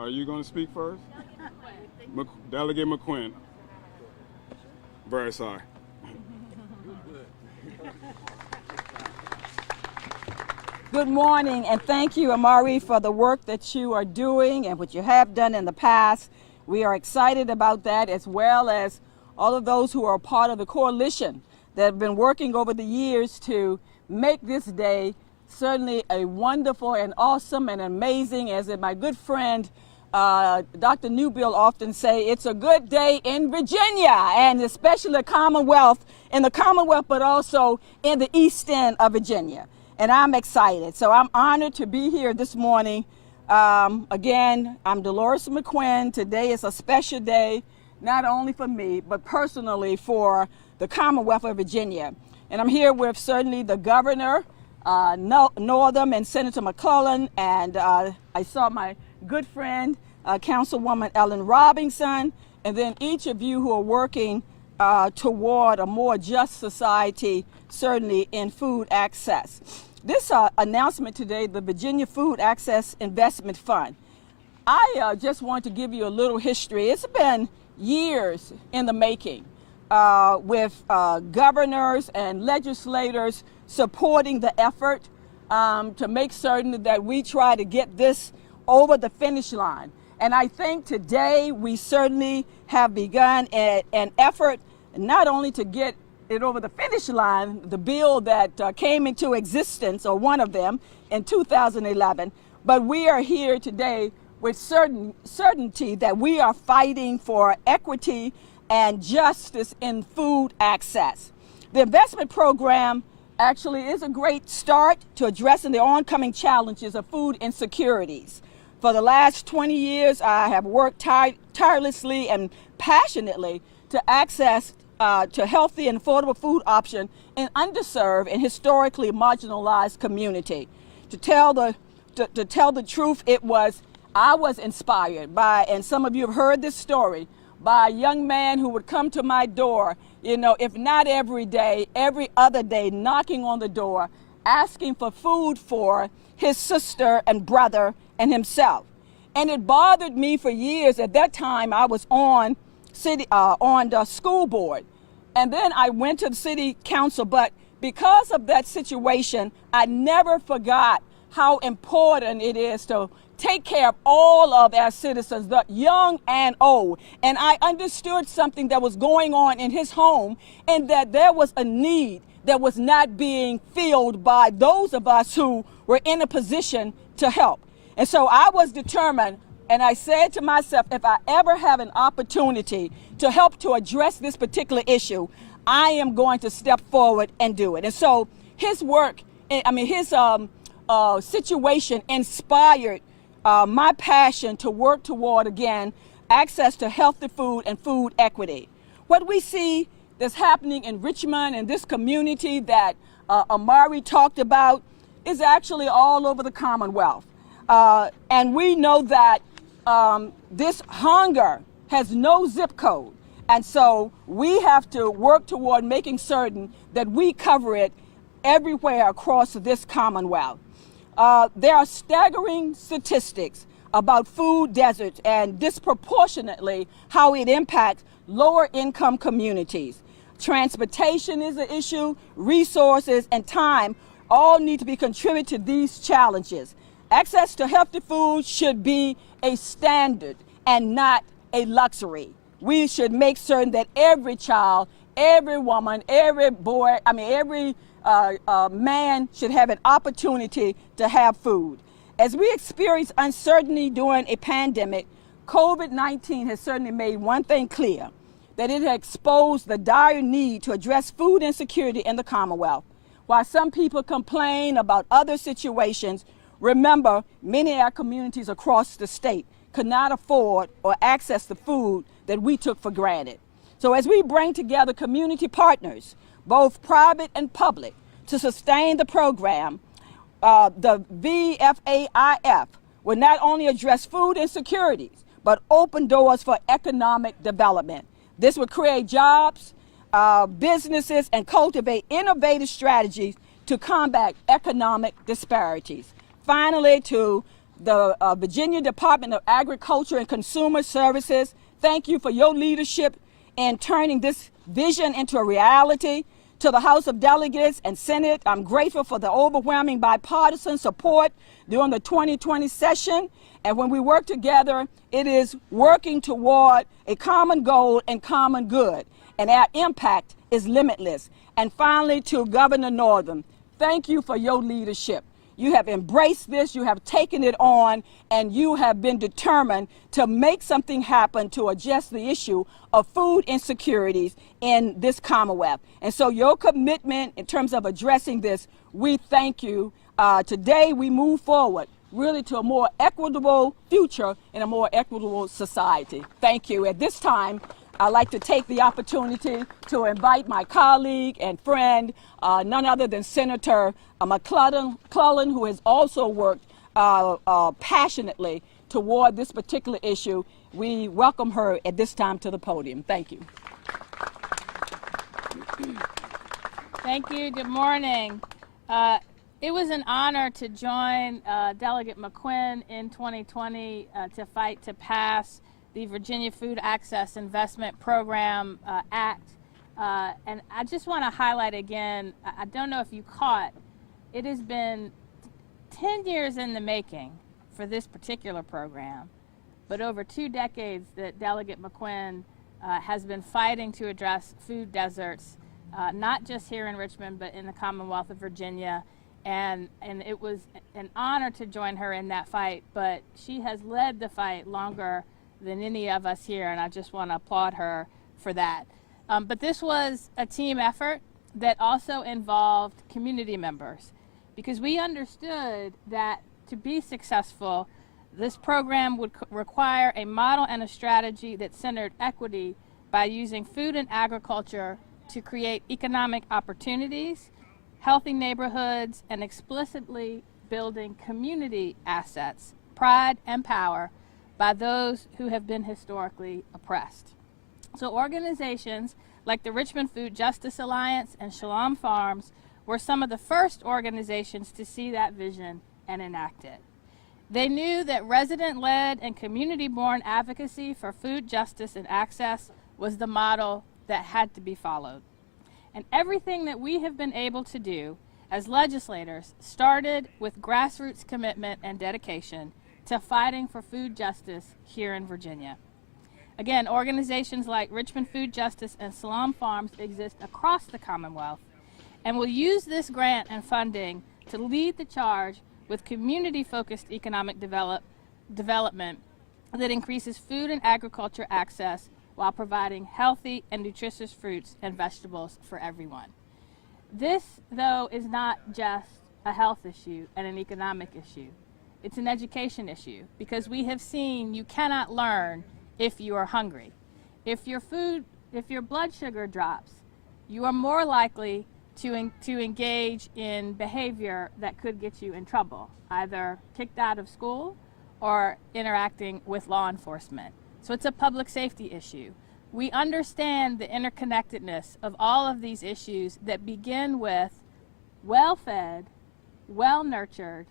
Are you going to speak first? Delegate McQuinn. Very sorry. Good morning, and thank you, Amari, for the work that you are doing and what you have done in the past. We are excited about that, as well as all of those who are part of the coalition that have been working over the years to make this day certainly a wonderful and awesome and amazing, as my good friend Dr. Newbill often say, it's a good day in Virginia, and especially the Commonwealth, but also in the East End of Virginia. And I'm excited. So I'm honored to be here this morning. Again, I'm Dolores McQuinn. Today is a special day, not only for me, but personally for the Commonwealth of Virginia. And I'm here with certainly the governor, Northam, and Senator McClellan, and I saw my good friend, Councilwoman Ellen Robinson, and then each of you who are working toward a more just society, certainly in food access. This announcement today, the Virginia Food Access Investment Fund, I just want to give you a little history. It's been years in the making with governors and legislators supporting the effort to make certain that we try to get this over the finish line. And I think today we certainly have begun an effort not only to get it over the finish line, the bill that came into existence, or one of them, in 2011, but we are here today with certainty that we are fighting for equity and justice in food access. The investment program actually is a great start to addressing the oncoming challenges of food insecurities. For the last 20 years, I have worked tirelessly and passionately to access to healthy and affordable food option in underserved and historically marginalized community. To tell the truth, I was inspired by, and some of you have heard this story, by a young man who would come to my door, if not every day, every other day, knocking on the door, asking for food for his sister and brother and himself. And it bothered me for years. At that time, I was on the school board. And then I went to the city council, but because of that situation, I never forgot how important it is to take care of all of our citizens, the young and old. And I understood something that was going on in his home, and that there was a need that was not being filled by those of us who were in a position to help. And so I was determined, and I said to myself, if I ever have an opportunity to help to address this particular issue, I am going to step forward and do it. And so his work, his situation inspired my passion to work toward, again, access to healthy food and food equity. What we see that's happening in Richmond and this community that Amari talked about is actually all over the Commonwealth. And we know that this hunger has no zip code. And so we have to work toward making certain that we cover it everywhere across this Commonwealth. There are staggering statistics about food deserts and disproportionately how it impacts lower income communities. Transportation is an issue, resources and time all need to be contributed to these challenges. Access to healthy food should be a standard and not a luxury. We should make certain that every child, every woman, every boy, every man should have an opportunity to have food. As we experience uncertainty during a pandemic, COVID-19 has certainly made one thing clear, that it has exposed the dire need to address food insecurity in the Commonwealth. While some people complain about other situations, remember, many of our communities across the state could not afford or access the food that we took for granted. So as we bring together community partners, both private and public, to sustain the program, the VFAIF will not only address food insecurities, but open doors for economic development. This will create jobs, businesses, and cultivate innovative strategies to combat economic disparities. Finally, to the Virginia Department of Agriculture and Consumer Services, thank you for your leadership in turning this vision into a reality. To the House of Delegates and Senate, I'm grateful for the overwhelming bipartisan support during the 2020 session. And when we work together, it is working toward a common goal and common good. And our impact is limitless. And finally, to Governor Northam, thank you for your leadership. You have embraced this, you have taken it on, and you have been determined to make something happen to address the issue of food insecurities in this Commonwealth. And so your commitment in terms of addressing this, we thank you. Today we move forward really to a more equitable future and a more equitable society. Thank you. At this time, I'd like to take the opportunity to invite my colleague and friend, none other than Senator McClellan, who has also worked passionately toward this particular issue. We welcome her at this time to the podium. Thank you. Thank you. Good morning. It was an honor to join Delegate McQuinn in 2020 to fight to pass the Virginia Food Access Investment Program Act. And I just want to highlight again, I don't know if you caught, it has been 10 years in the making for this particular program, but over 2 decades that Delegate McQuinn has been fighting to address food deserts, not just here in Richmond, but in the Commonwealth of Virginia. And it was an honor to join her in that fight, but she has led the fight longer than any of us here, and I just want to applaud her for that. But this was a team effort that also involved community members, because we understood that to be successful, this program would require a model and a strategy that centered equity by using food and agriculture to create economic opportunities, healthy neighborhoods, and explicitly building community assets, pride and power by those who have been historically oppressed. So organizations like the Richmond Food Justice Alliance and Shalom Farms were some of the first organizations to see that vision and enact it. They knew that resident-led and community-born advocacy for food justice and access was the model that had to be followed. And everything that we have been able to do as legislators started with grassroots commitment and dedication to fighting for food justice here in Virginia. Again, organizations like Richmond Food Justice and Shalom Farms exist across the Commonwealth and will use this grant and funding to lead the charge with community-focused economic development that increases food and agriculture access while providing healthy and nutritious fruits and vegetables for everyone. This, though, is not just a health issue and an economic issue. It's an education issue, because we have seen you cannot learn if you are hungry. If your blood sugar drops, you are more likely to engage in behavior that could get you in trouble, either kicked out of school or interacting with law enforcement. So it's a public safety issue. We understand the interconnectedness of all of these issues that begin with well-fed, well-nurtured,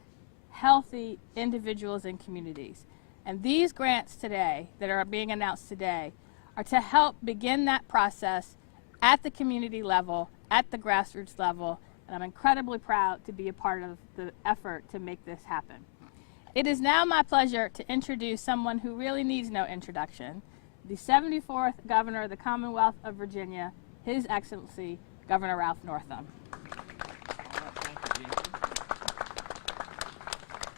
healthy individuals and communities. And these grants today that are being announced today are to help begin that process at the community level, at the grassroots level, and I'm incredibly proud to be a part of the effort to make this happen. It is now my pleasure to introduce someone who really needs no introduction, the 74th Governor of the Commonwealth of Virginia, His Excellency, Governor Ralph Northam.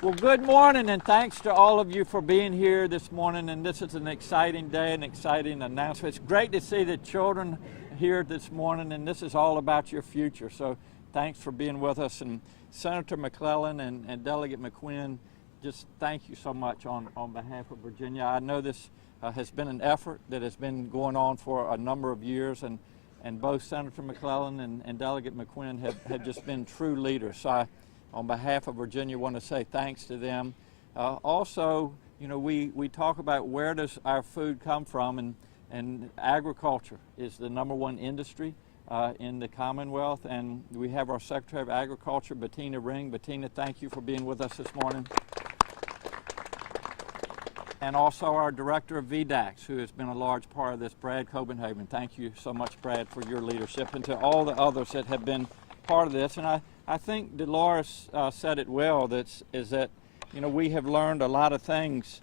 Well, good morning, and thanks to all of you for being here this morning. And this is an exciting day, an exciting announcement. It's great to see the children here this morning, and this is all about your future. So thanks for being with us. And Senator McClellan and Delegate McQuinn, just thank you so much on behalf of Virginia. I know this has been an effort that has been going on for a number of years, and both Senator McClellan and Delegate McQuinn have just been true leaders. So on behalf of Virginia, I want to say thanks to them. Also, you know, we talk about where does our food come from, and agriculture is the #1 industry in the Commonwealth. And we have our Secretary of Agriculture, Bettina Ring. Bettina, thank you for being with us this morning. and also our Director of VDAX, who has been a large part of this, Brad Copenhagen. Thank you so much, Brad, for your leadership, and to all the others that have been part of this. And I think Dolores said it well, is that we have learned a lot of things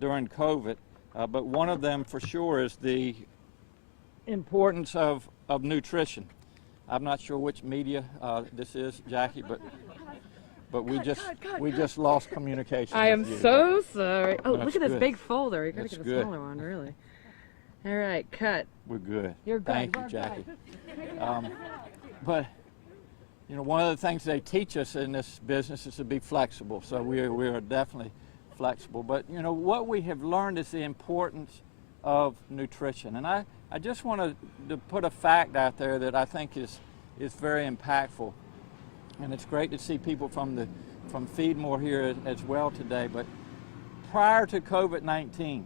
during COVID, but one of them for sure is the importance of nutrition. I'm not sure which media this is, Jackie, but we just lost communication. I am so sorry. Oh, That's look at this good. big folder. You gotta That's get a good. smaller one, really. All right, cut. We're good. You're good. Thank you, Jackie. But one of the things they teach us in this business is to be flexible. So we are definitely flexible. But what we have learned is the importance of nutrition. And I just want to put a fact out there that I think is very impactful. And it's great to see people from Feed More here as well today. But prior to COVID-19,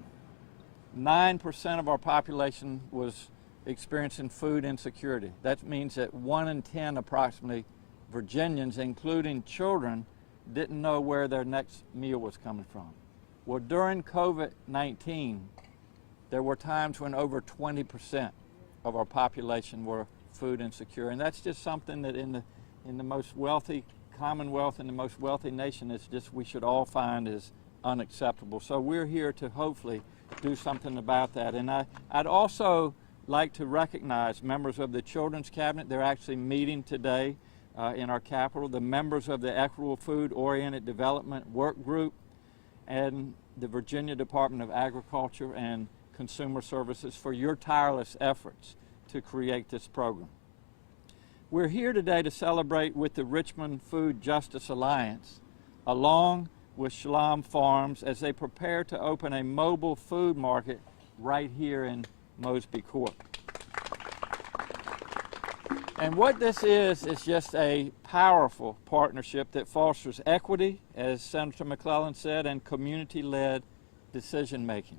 9% of our population was experiencing food insecurity. That means that 1 in 10 approximately Virginians, including children, didn't know where their next meal was coming from. Well, during COVID-19, there were times when over 20% of our population were food insecure. And that's just something that in the most wealthy Commonwealth and the most wealthy nation, we should all find is unacceptable. So we're here to hopefully do something about that. And I'd also like to recognize members of the Children's Cabinet. They're actually meeting today in our Capitol, the members of the Equitable Food Oriented Development Work Group, and the Virginia Department of Agriculture and Consumer Services for your tireless efforts to create this program. We're here today to celebrate with the Richmond Food Justice Alliance, along with Shalom Farms, as they prepare to open a mobile food market right here in Mosby Court. And what this is just a powerful partnership that fosters equity, as Senator McClellan said, and community-led decision-making.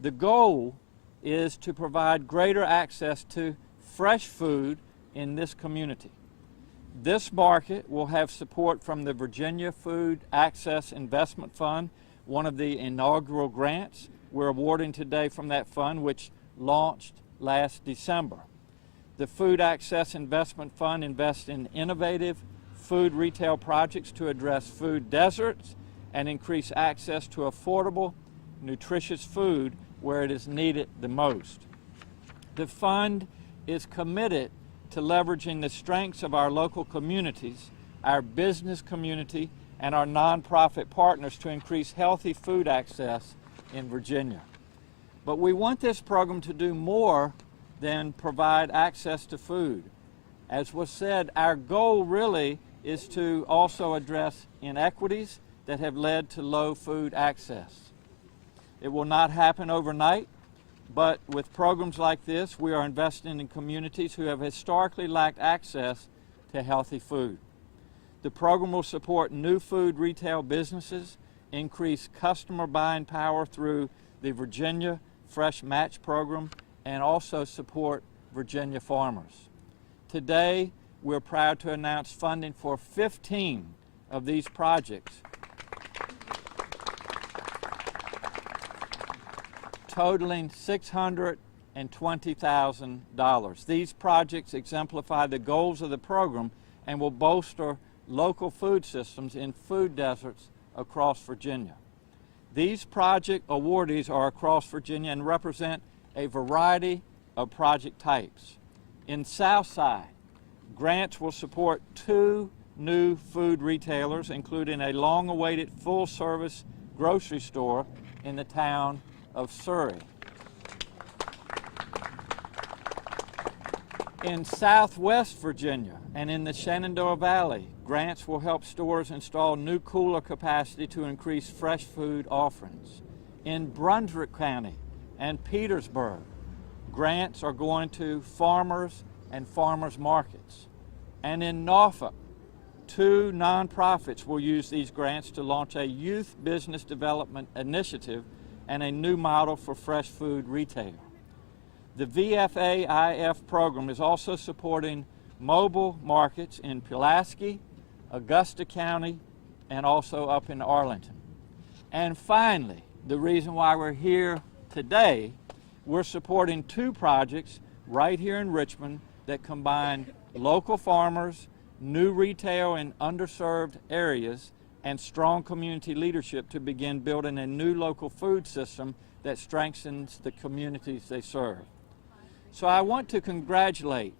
The goal is to provide greater access to fresh food in this community. This market will have support from the Virginia Food Access Investment Fund, one of the inaugural grants we're awarding today from that fund, which launched last December. The Food Access Investment Fund invests in innovative food retail projects to address food deserts and increase access to affordable, nutritious food where it is needed the most. The fund is committed to leveraging the strengths of our local communities, our business community, and our nonprofit partners to increase healthy food access in Virginia. But we want this program to do more than provide access to food. As was said, our goal really is to also address inequities that have led to low food access. It will not happen overnight, but with programs like this, we are investing in communities who have historically lacked access to healthy food. The program will support new food retail businesses, increase customer buying power through the Virginia Fresh Match program, and also support Virginia farmers. Today, we're proud to announce funding for 15 of these projects, totaling $620,000. These projects exemplify the goals of the program and will bolster local food systems in food deserts across Virginia. These project awardees are across Virginia and represent a variety of project types. In Southside, grants will support 2 new food retailers, including a long-awaited full-service grocery store in the town of Surrey. In Southwest Virginia and in the Shenandoah Valley, grants will help stores install new cooler capacity to increase fresh food offerings. In Brunswick County and Petersburg, grants are going to farmers and farmers markets. And in Northam, 2 nonprofits will use these grants to launch a youth business development initiative and a new model for fresh food retail. The VFA-IF program is also supporting mobile markets in Pulaski, Augusta County, and also up in Arlington. And finally, the reason why we're here today, we're supporting 2 projects right here in Richmond that combine local farmers, new retail in underserved areas, and strong community leadership to begin building a new local food system that strengthens the communities they serve. So I want to congratulate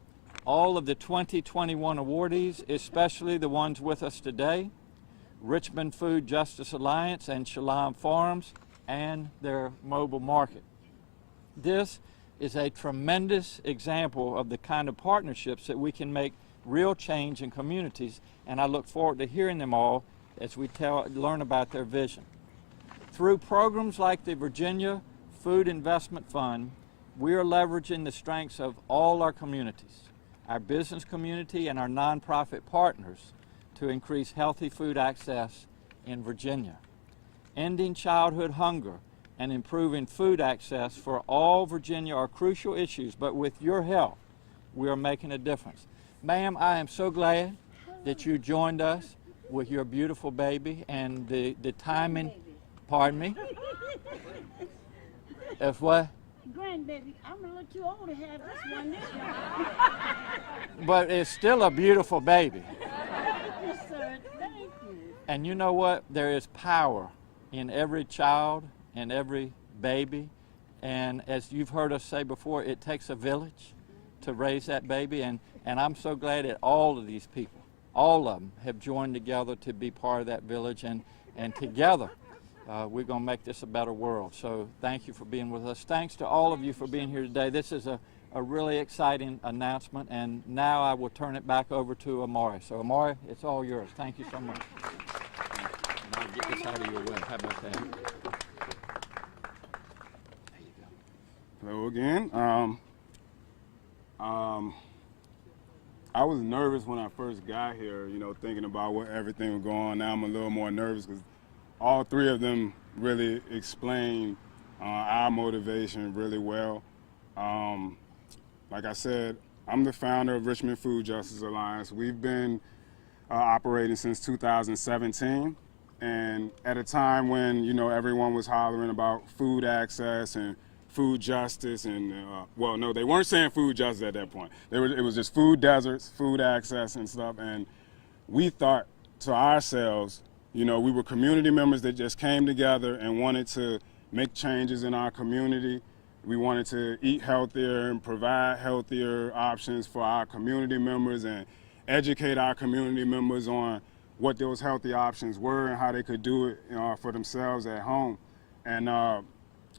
all of the 2021 awardees, especially the ones with us today, Richmond Food Justice Alliance and Shalom Farms and their mobile market. This is a tremendous example of the kind of partnerships that we can make real change in communities, and I look forward to hearing them all as we learn about their vision. Through programs like the Virginia Food Investment Fund, we are leveraging the strengths of all our communities, our business community and our nonprofit partners, to increase healthy food access in Virginia. Ending childhood hunger and improving food access for all Virginia are crucial issues, but with your help, we are making a difference. Ma'am, I am so glad that you joined us with your beautiful baby, and the timing, pardon me, of what? Grandbaby, I'm a little too old to have this one. But it's still a beautiful baby. Thank you, sir. Thank you. And you know what? There is power in every child and every baby. And as you've heard us say before, it takes a village to raise that baby. And I'm so glad that all of these people, all of them, have joined together to be part of that village. And together, we're going to make this a better world. So thank you for being with us. Thanks to all of you for being here today. This is a really exciting announcement, and now I will turn it back over to Amari. So Amari, it's all yours. Thank you so much. And I'll get this out of your way. How about that? There you go. Hello again. I was nervous when I first got here, you know, thinking about what everything was going on. Now I'm a little more nervous because all 3 of them really explain our motivation really well. Like I said, I'm the founder of Richmond Food Justice Alliance. We've been operating since 2017, and at a time when, you know, everyone was hollering about food access and food justice, and well, no, they weren't saying food justice at that point. It was just food deserts, food access and stuff, and we thought to ourselves, you know, we were community members that just came together and wanted to make changes in our community. We wanted to eat healthier and provide healthier options for our community members and educate our community members on what those healthy options were and how they could do it, you know, for themselves at home. And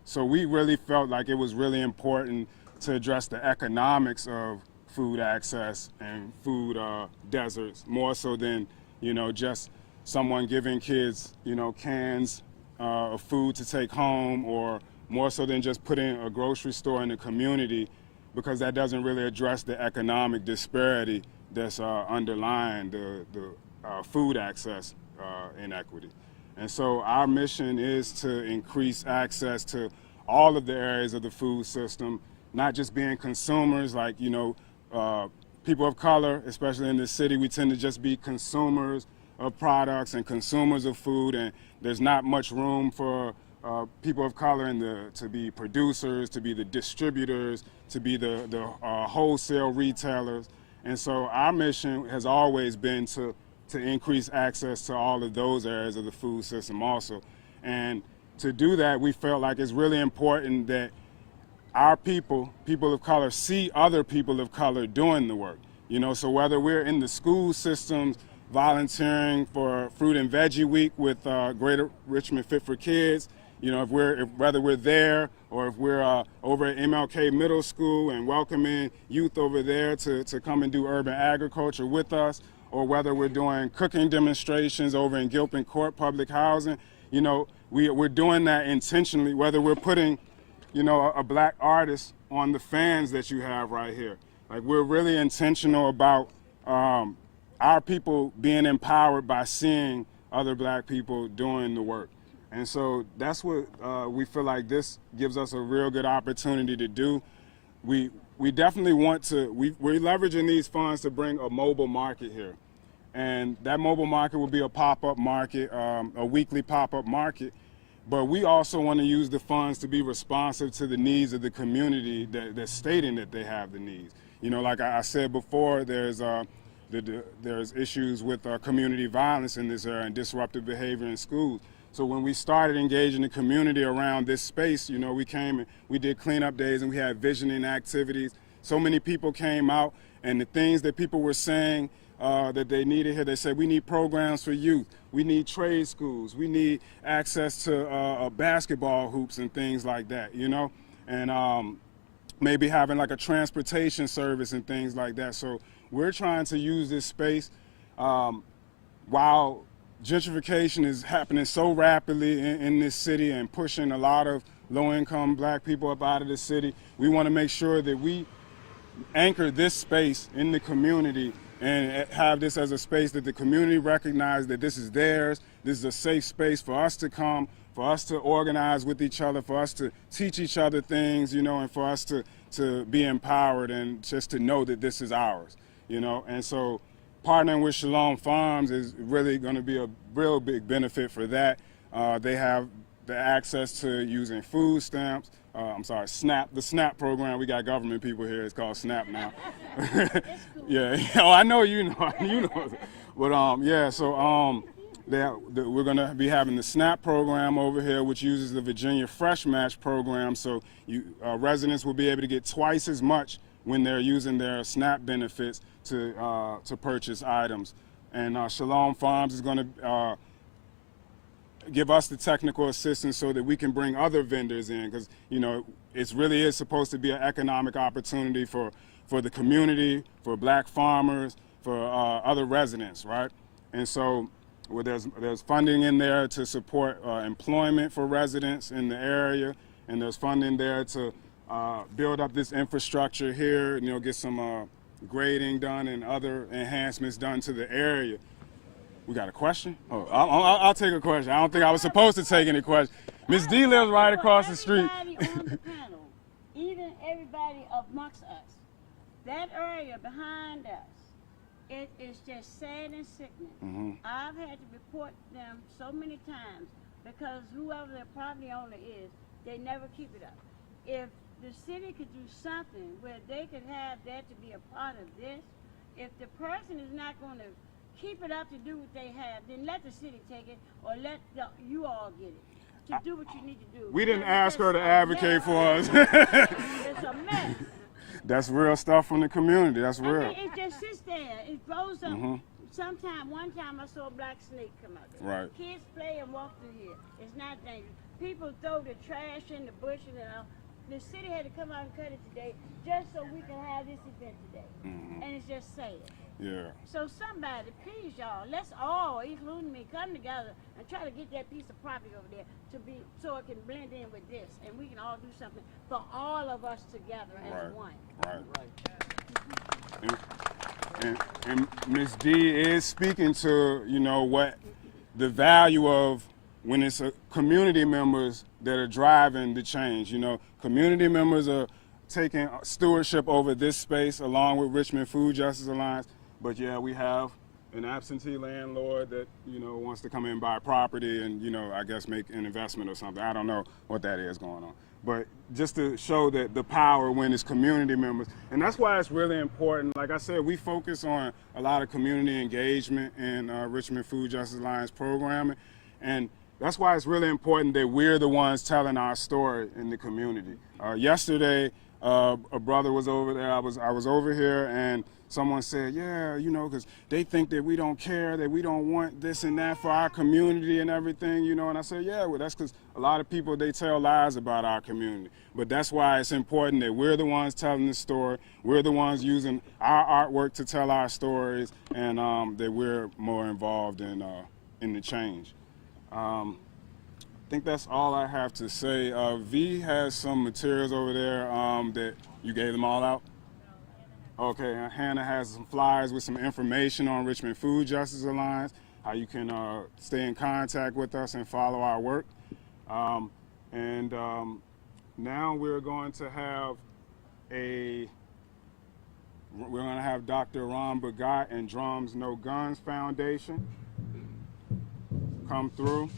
so we really felt like it was really important to address the economics of food access and food deserts, more so than, you know, just someone giving kids, you know, cans of food to take home, or more so than just putting a grocery store in the community, because that doesn't really address the economic disparity that's underlying the food access inequity. And so our mission is to increase access to all of the areas of the food system, not just being consumers, like, you know, people of color, especially in this city, we tend to just be consumers of products and consumers of food, and there's not much room for people of color to be producers, to be the distributors, to be the wholesale retailers. And so our mission has always been to increase access to all of those areas of the food system also. And to do that, we felt like it's really important that our people of color, see other people of color doing the work. You know, so whether we're in the school systems volunteering for Fruit and Veggie Week with Greater Richmond Fit for Kids, you know, whether we're there or if we're over at MLK Middle School and welcoming youth over there to come and do urban agriculture with us, or whether we're doing cooking demonstrations over in Gilpin Court Public Housing, you know, we're doing that intentionally, whether we're putting, you know, a black artist on the fans that you have right here. Like, we're really intentional about our people being empowered by seeing other black people doing the work. And so that's what we feel like this gives us a real good opportunity to do. We definitely want to, we're leveraging these funds to bring a mobile market here. And that mobile market will be a pop-up market, a weekly pop-up market. But we also want to use the funds to be responsive to the needs of the community that's stating that they have the needs. You know, like I said before, there's issues with community violence in this area and disruptive behavior in schools. So when we started engaging the community around this space, you know, we came and we did cleanup days and we had visioning activities. So many people came out, and the things that people were saying that they needed here, they said, we need programs for youth, we need trade schools, we need access to basketball hoops and things like that, you know, and maybe having like a transportation service and things like that. So we're trying to use this space while gentrification is happening so rapidly in this city and pushing a lot of low-income black people up out of the city. We want to make sure that we anchor this space in the community and have this as a space that the community recognizes that this is theirs, this is a safe space for us to come, for us to organize with each other, for us to teach each other things, you know, and for us to be empowered and just to know that this is ours, you know. And so partnering with Shalom Farms is really going to be a real big benefit for that. They have the access to using food stamps. SNAP, the SNAP program. We got government people here. It's called SNAP now. Yeah. Oh, I know you know. You know. But yeah. So we're going to be having the SNAP program over here, which uses the Virginia Fresh Match program. So residents will be able to get twice as much when they're using their SNAP benefits to purchase items. And Shalom Farms is going to give us the technical assistance so that we can bring other vendors in, because, you know, it really is supposed to be an economic opportunity for the community, for black farmers, for other residents, right? And so there's funding in there to support employment for residents in the area, and there's funding there to build up this infrastructure here, you know, get some grading done and other enhancements done to the area. We got a question? Oh, I'll take a question. I don't think I was supposed to take any questions. Miss D lives right across the street. Everybody on the panel, even everybody amongst us, that area behind us, it is just sad and sickening. Mm-hmm. I've had to report them so many times because whoever their property owner is, they never keep it up. If the city could do something where they could have that to be a part of this, if the person is not going to keep it up to do what they have, then let the city take it, or let you all get it to do what you need to do. We didn't ask her to advocate for us. It's a mess. That's real stuff from the community. That's real. I mean, it just sits there. It grows up. Mm-hmm. One time I saw a black snake come out there. Right. Kids play and walk through here. It's not dangerous. People throw the trash in the bushes and all. The city had to come out and cut it today just so we can have this event today. Mm-hmm. And it's just sad. Yeah. So somebody, please y'all, let's all, including me, come together and try to get that piece of property over there so it can blend in with this, and we can all do something for all of us together as one. Right. And Ms. D is speaking to, you know, what the value of when it's community members that are driving the change. You know, community members are taking stewardship over this space along with Richmond Food Justice Alliance. But yeah, we have an absentee landlord that, you know, wants to come in and buy property and, you know, I guess make an investment or something. I don't know what that is going on. But just to show that the power when it's community members. And that's why it's really important. Like I said, we focus on a lot of community engagement in Richmond Food Justice Alliance programming. And that's why it's really important that we're the ones telling our story in the community. Yesterday, a brother was over there. I was over here, and someone said, yeah, you know, because they think that we don't care, that we don't want this and that for our community and everything, you know. And I said, yeah, well, that's because a lot of people, they tell lies about our community. But that's why it's important that we're the ones telling the story. We're the ones using our artwork to tell our stories, and that we're more involved in the change. I think that's all I have to say. V has some materials over there that you gave them all out. Okay, Hannah has some flyers with some information on Richmond Food Justice Alliance, how you can stay in contact with us and follow our work. Now we're going to have Dr. Ron Bagat and Drums No Guns Foundation come through.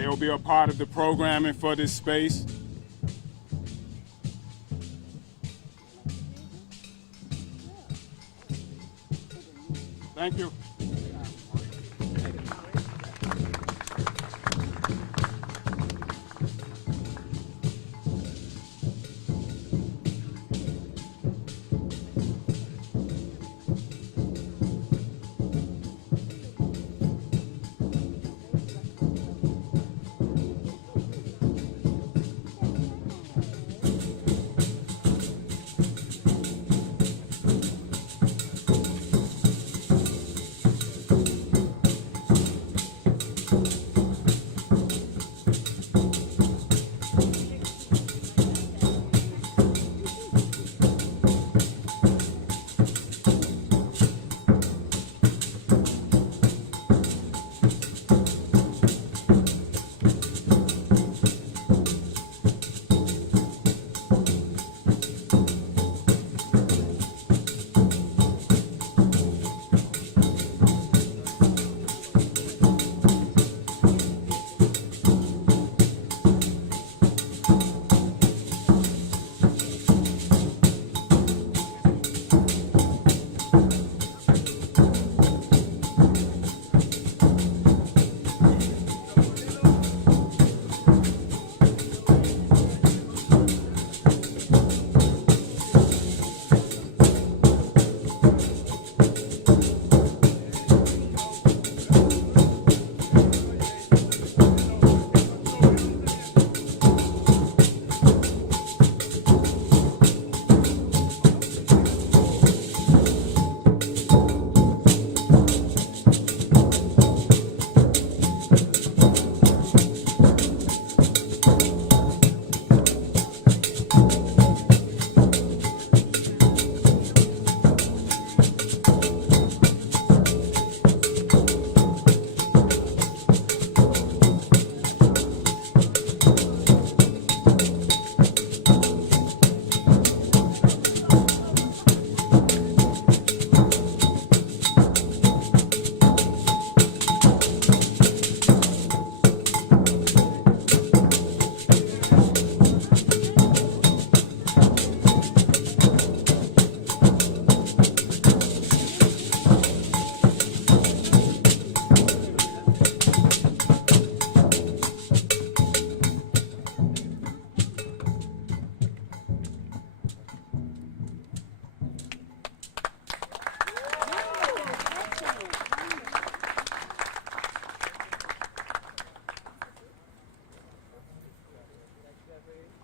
They will be a part of the programming for this space. Thank you.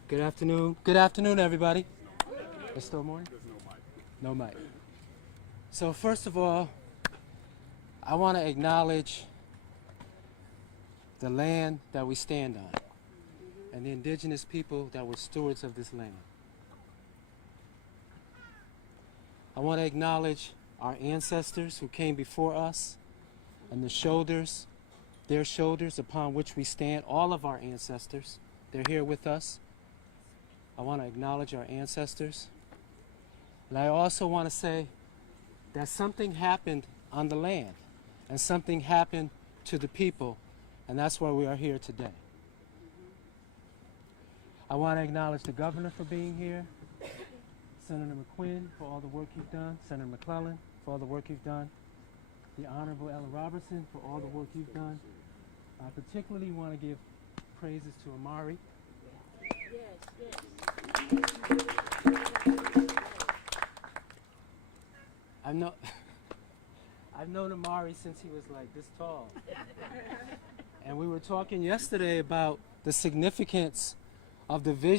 Good afternoon. Good afternoon, everybody. It's still morning? No mic. So first of all, I want to acknowledge the land that we stand on and the indigenous people that were stewards of this land. I want to acknowledge our ancestors who came before us and their shoulders upon which we stand, all of our ancestors. They're here with us. I want to acknowledge our ancestors. And I also want to say that something happened on the land and something happened to the people, and that's why we are here today. I want to acknowledge the governor for being here, Senator McQuinn for all the work you've done, Senator McClellan for all the work you've done, the Honorable Ella Robertson for all the work you've done. I particularly want to give praises to Amari. I've known Amari since he was like this tall. And we were talking yesterday about the significance of the vision